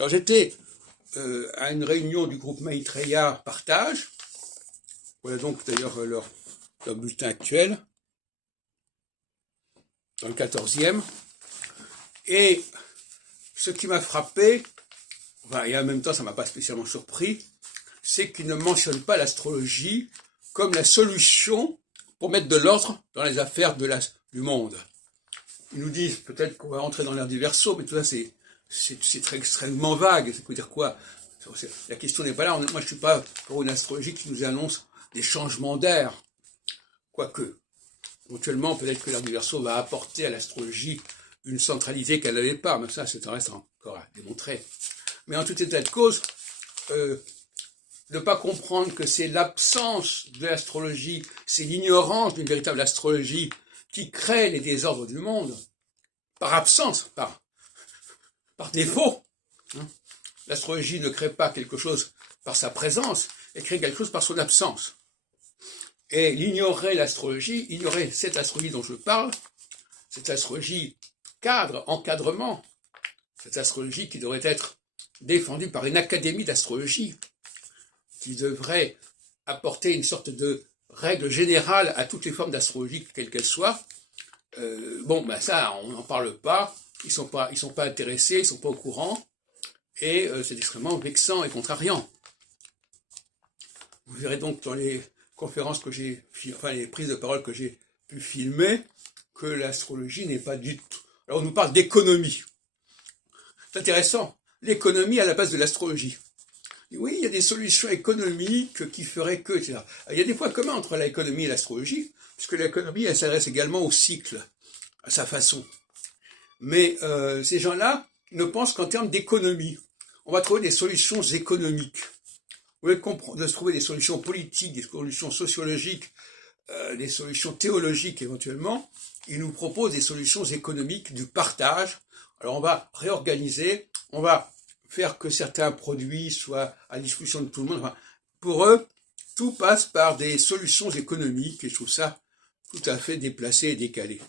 Alors j'étais à une réunion du groupe Maitreya Partage. Voilà donc d'ailleurs leur bulletin actuel, dans le 14e. Et ce qui m'a frappé, et en même temps ça ne m'a pas spécialement surpris, c'est qu'ils ne mentionnent pas l'astrologie comme la solution pour mettre de l'ordre dans les affaires du monde. Ils nous disent peut-être qu'on va entrer dans l'ère du Verseau, mais tout ça c'est très extrêmement vague. Ça veut dire quoi? La question n'est pas là. Moi je ne suis pas pour une astrologie qui nous annonce des changements d'air. Quoique, éventuellement peut-être que l'ère du Verseau va apporter à l'astrologie une centralité qu'elle n'avait pas, mais ça reste encore à démontrer. Mais en tout état de cause, ne pas comprendre que c'est l'absence de l'astrologie, c'est l'ignorance d'une véritable astrologie qui crée les désordres du monde, par absence, par défaut. L'astrologie ne crée pas quelque chose par sa présence, elle crée quelque chose par son absence. Et l'ignorer l'astrologie, ignorer cette astrologie dont je parle, cette astrologie cadre, encadrement, cette astrologie qui devrait être défendue par une académie d'astrologie, qui devrait apporter une sorte de règle générale à toutes les formes d'astrologie, quelles qu'elles soient. Ça, on n'en parle pas, ils sont pas intéressés, ils sont pas au courant, et c'est extrêmement vexant et contrariant. Vous verrez donc dans les conférences que j'ai, les prises de parole que j'ai pu filmer, que l'astrologie n'est pas du tout. Alors on nous parle d'économie. C'est intéressant. L'économie à la base de l'astrologie. Oui, il y a des solutions économiques qui feraient que, etc. Il y a des points communs entre l'économie et l'astrologie, puisque l'économie, elle s'adresse également au cycle, à sa façon. Mais ces gens-là ne pensent qu'en termes d'économie. On va trouver des solutions économiques. Au lieu de trouver des solutions politiques, des solutions sociologiques, des solutions théologiques éventuellement, ils nous proposent des solutions économiques du partage. Alors on va réorganiser, on va faire que certains produits soient à disposition de tout le monde. Enfin, pour eux, tout passe par des solutions économiques et je trouve ça tout à fait déplacé et décalé.